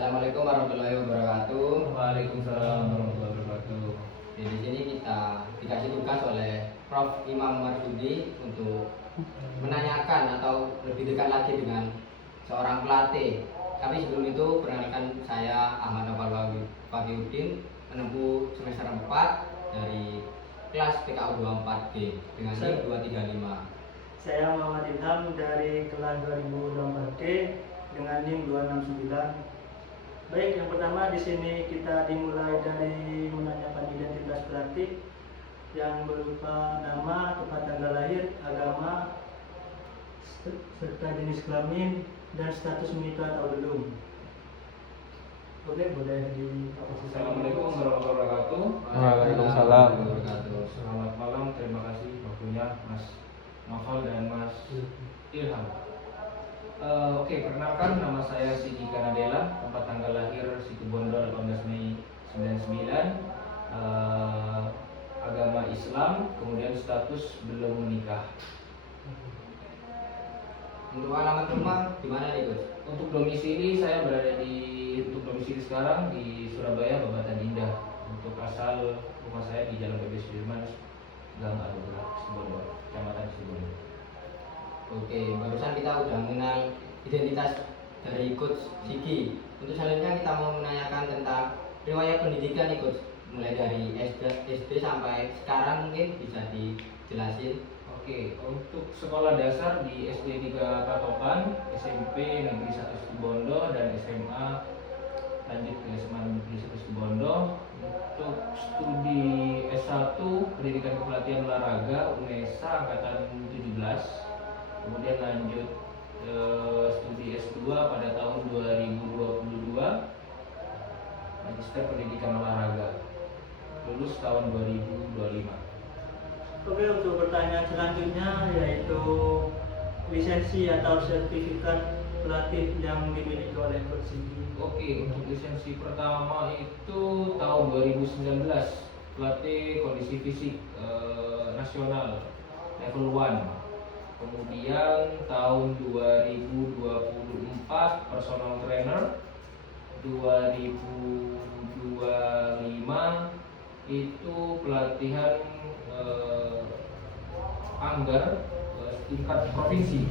Assalamualaikum warahmatullahi wabarakatuh. Waalaikumsalam warahmatullahi wabarakatuh. Di sini kita dikasih tugas oleh Prof. Imam Marsudi untuk menanyakan atau lebih dekat lagi dengan seorang pelatih. Tapi sebelum itu perkenalkan, saya Ahmad Nopal Wahyudin, menempuh semester 4 dari kelas PKU 24D dengan NIM 235. Saya Muhammad Ilham dari kelas 2024D dengan NIM 269. Baik, yang pertama di sini kita dimulai dari menanyakan identitas pelatih yang berupa nama, tempat tanggal lahir, agama, serta jenis kelamin dan status menikah atau belum. Oke, boleh di. Assalamualaikum warahmatullahi wabarakatuh. Waalaikumsalam. Selamat malam, terima kasih waktunya Mas Novel dan Mas Ilham. Oke, perkenalkan, nama saya Siti Kanadela, tempat tanggal lahir Situbondo 18 Mei 99, agama Islam, kemudian status belum menikah. Untuk alamat rumah di mana nih, Gus? Untuk domisili saya berada untuk domisili sekarang di Surabaya, Babatan Indah. Untuk asal rumah saya di Jalan PB Sudirman, Gang Arugula, Situbondo, Kecamatan Situbondo. Oke, barusan kita udah mengenal identitas dari Coach Sigi. Untuk selanjutnya kita mau menanyakan tentang riwayat pendidikan nih, Coach. Mulai dari SD sampai sekarang, mungkin bisa dijelasin. Oke, untuk sekolah dasar di SD 3 Patokan, SMP Negeri 1 Situbondo, dan SMA lanjut ke SMA Negeri 1 Situbondo. Untuk studi S1 Pendidikan Kepelatihan Olahraga UNESA angkatan 17. Kemudian lanjut ke studi S2 pada tahun 2022, Magister Pendidikan Olahraga, lulus tahun 2025. Oke, untuk pertanyaan selanjutnya yaitu lisensi atau sertifikat pelatih yang dimiliki oleh Coach Sigi. Oke, untuk lisensi pertama itu tahun 2019, pelatih kondisi fisik nasional level 1. Kemudian tahun 2024 personal trainer, 2025 itu pelatihan anggar tingkat provinsi.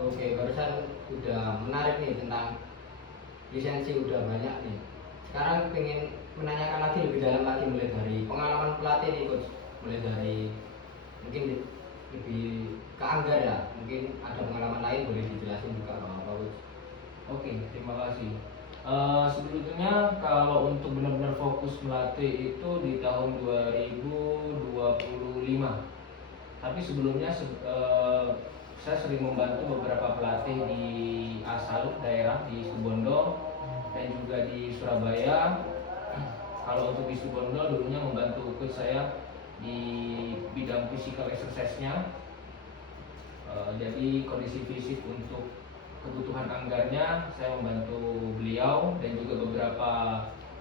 Oke, barusan udah menarik nih tentang lisensi, udah banyak nih. Sekarang pengen menanyakan lagi lebih dalam lagi, mulai dari pengalaman pelatih nih, Coach. Mulai dari mungkin lebih ke anggar ya, mungkin ada pengalaman lain boleh dijelasin juga Pak Coach. Oke, terima kasih. Sebelumnya kalau untuk benar-benar fokus melatih itu di tahun 2025. Tapi sebelumnya saya sering membantu beberapa pelatih di asal daerah di Situbondo dan juga di Surabaya. Kalau untuk di Situbondo dulunya membantu coach saya di bidang physical exercise-nya. Jadi kondisi fisik untuk kebutuhan anggarnya saya membantu beliau, dan juga beberapa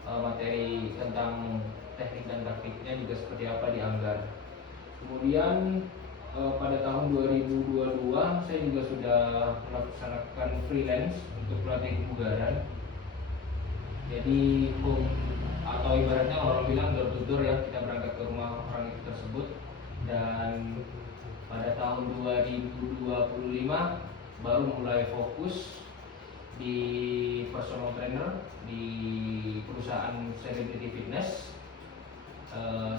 materi tentang teknik dan taktiknya juga seperti apa di anggar. Kemudian pada tahun 2022 saya juga sudah melaksanakan freelance untuk pelatih kebugaran. Jadi atau ibaratnya orang bilang door to door ya, kita berangkat ke rumah orang itu tersebut. Dan pada tahun 2025 baru mulai fokus di personal trainer di perusahaan Celebrity Fitness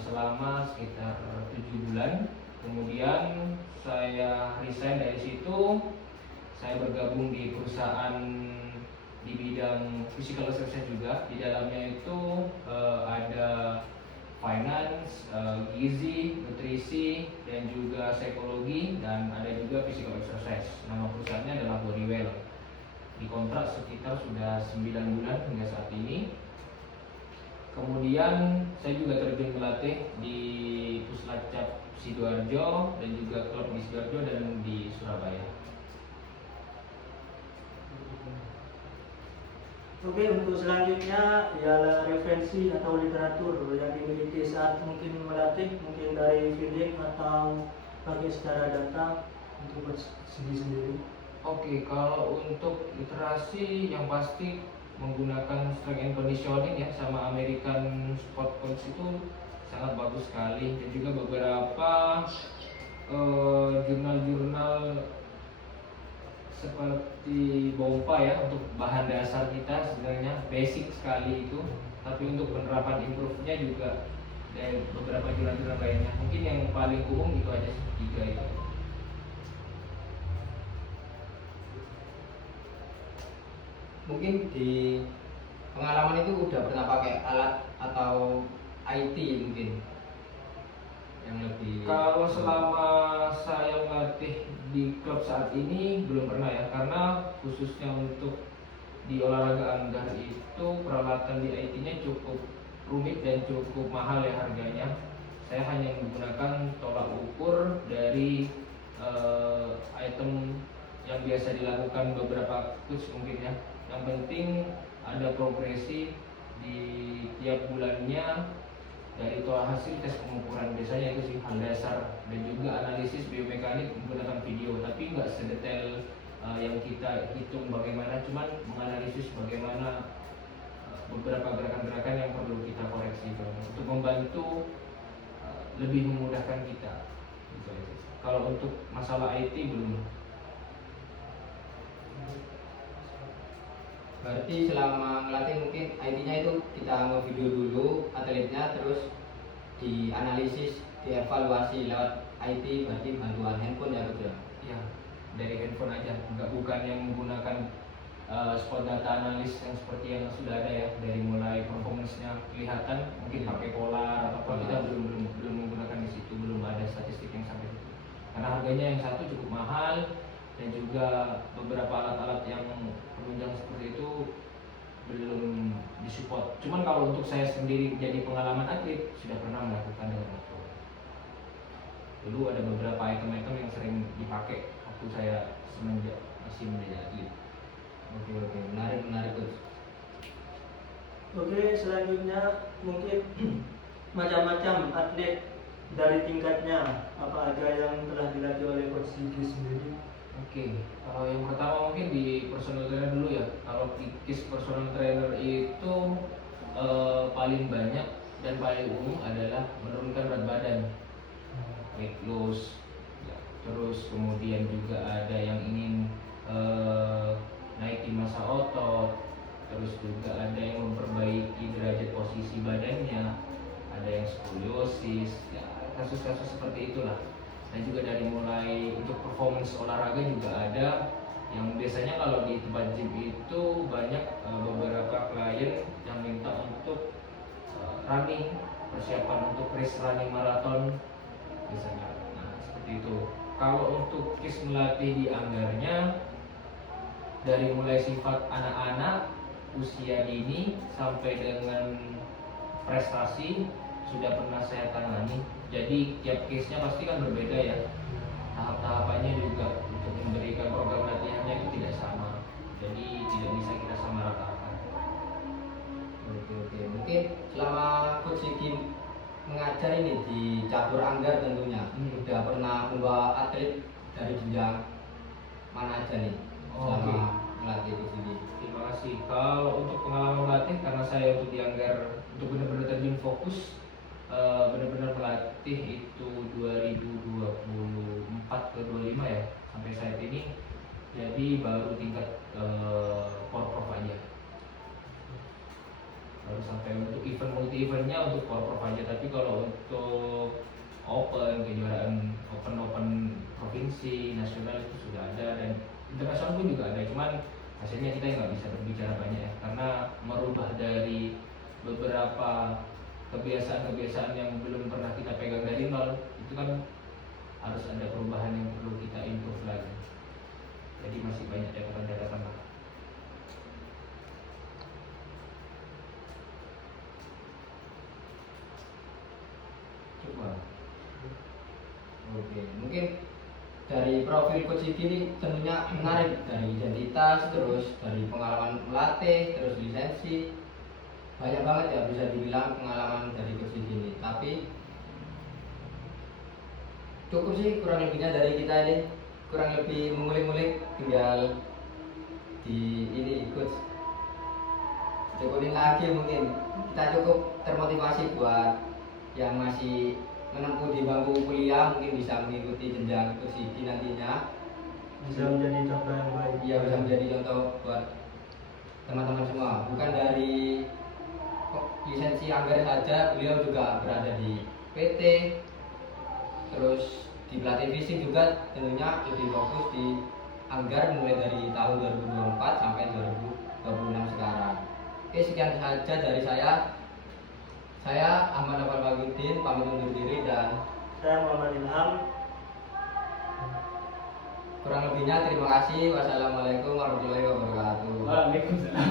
selama sekitar 7 bulan. Kemudian saya resign dari situ, saya bergabung di perusahaan di bidang physical exercise juga. Di dalamnya itu ada finance, gizi, nutrisi, dan juga psikologi, dan ada juga physical exercise. Nama perusahaannya adalah Bodywell. Dikontrak sekitar sudah 9 bulan hingga saat ini. Kemudian saya juga terjun melatih di Puslacap Sidoarjo dan juga klub di Sidoarjo dan di Surabaya. Oke, untuk selanjutnya ialah referensi atau literatur yang dimiliki saat mungkin melatih, mungkin dari feeling atau pakai secara data untuk Coach Sigi sendiri. Oke, kalau untuk literasi yang pasti menggunakan strength and conditioning ya sama American Sport Coach itu sangat bagus sekali, dan juga beberapa jurnal-jurnal seperti BOMPA ya untuk bahan dasar kita sebenarnya basic sekali itu, tapi untuk penerapan improve-nya juga dari beberapa jurnal-jurnal lainnya. Mungkin yang paling umum itu aja sih, 3 itu. Mungkin di pengalaman itu udah pernah pakai alat atau IT mungkin yang lebih. Kalau selama saya melatih di klub saat ini belum pernah ya, karena khususnya untuk di olahraga anggar itu peralatan di IT-nya cukup rumit dan cukup mahal ya harganya. Saya hanya menggunakan tolak ukur dari item yang biasa dilakukan beberapa coach mungkin ya. Yang penting ada progresi di tiap bulannya dari tolak hasil tes pengukuran, biasanya itu sih hal dasar, dan juga analisis biomekanik menggunakan video, tapi nggak sedetail yang kita hitung bagaimana, cuman menganalisis bagaimana beberapa gerakan-gerakan yang perlu kita koreksi untuk membantu lebih memudahkan kita gitu aja. Kalau untuk masalah IT belum. Berarti selama ngelatih mungkin IT-nya itu kita nge-video dulu atletnya, terus dianalisis, dievaluasi lewat IT, berarti bantuan handphone ya Coach ya? Ya, dari handphone aja, bukan yang menggunakan spot data analis yang seperti yang sudah ada ya, dari mulai performance-nya kelihatan mungkin pakai pola atau apa, kita belum menggunakan di situ, belum ada statistik yang sampai situ. Karena harganya yang satu cukup mahal, dan juga beberapa alat-alat yang penunjang seperti itu belum disupport. Cuman kalau untuk saya sendiri jadi pengalaman atlet sudah pernah melakukan dengan itu. Dulu ada beberapa item-item yang sering dipakai waktu saya semenjak masih menjadi atlet. Oke, menarik Coach. Oke, selanjutnya mungkin macam-macam atlet dari tingkatnya apa aja yang telah dilatih oleh Coach Sigi sendiri. Oke, yang pertama mungkin di personal trainer dulu ya. Kalau KIS personal trainer itu paling banyak dan paling umum adalah menurunkan berat badan, weight loss, ya. Terus kemudian juga ada yang ingin naikin massa otot, terus juga ada yang memperbaiki derajat posisi badannya, ada yang skoliosis, ya kasus-kasus seperti itulah. Dan juga dari mulai untuk performance olahraga juga ada yang biasanya kalau di tempat gym itu banyak beberapa klien yang minta untuk running, persiapan untuk race running maraton misalnya. Nah seperti itu. Kalau untuk KIS melatih di anggarnya dari mulai sifat anak-anak usia dini sampai dengan prestasi sudah pernah saya tangani. Jadi tiap case-nya pasti kan berbeda ya. Tahap-tahapannya juga untuk memberikan program latihannya itu tidak sama. Jadi tidak bisa kita samaratakan. Oke. Mungkin selama Coach Sigi mengajar ini di cabur anggar tentunya, udah pernah membawa atlet dari jenjang mana aja nih selama melatih Coach Sigi? Terima kasih. Kalau untuk pengalaman melatih, karena saya untuk di anggar untuk benar-benar terjun fokus, benar-benar melatih itu 2024 ke 25 ya sampai saat ini. Jadi baru tingkat porprov aja. Baru sampai untuk event multi eventnya untuk porprov aja. Tapi kalau untuk open kejuaraan open provinsi nasional itu sudah ada, dan internasional pun juga ada. Cuman hasilnya kita nggak bisa berbicara banyak ya, karena merubah dari beberapa kebiasaan-kebiasaan yang belum pernah kita pegang dari nol itu kan harus ada perubahan yang perlu kita improve lagi. Jadi masih banyak catatan-catatan lah. Coba. Oke, mungkin dari profil Coach Sigi ini tentunya menarik, dari identitas, terus dari pengalaman melatih, terus lisensi. Banyak banget ya bisa dibilang pengalaman dari Coach Sigi ini. Tapi cukup sih kurang lebihnya dari kita ini. kurang lebih mengulik-ngulik, tinggal di ini coach tekunin lagi. Mungkin kita cukup termotivasi buat yang masih menempuh di bangku kuliah, mungkin bisa mengikuti jenjang persidi nantinya, Bisa menjadi contoh yang baik. iya bisa menjadi contoh buat teman-teman semua. Bukan dari lisensi Anggar saja, beliau juga berada di PT, terus di pelatih fisik juga, tentunya lebih fokus di Anggar mulai dari tahun 2024 sampai 2026 sekarang. Oke, sekian saja dari saya. Saya Ahmad Nopal Bagudin pamit undur diri, dan Saya Muhammad Ilham. kurang lebihnya terima kasih. Wassalamualaikum warahmatullahi wabarakatuh. Waalaikumsalam.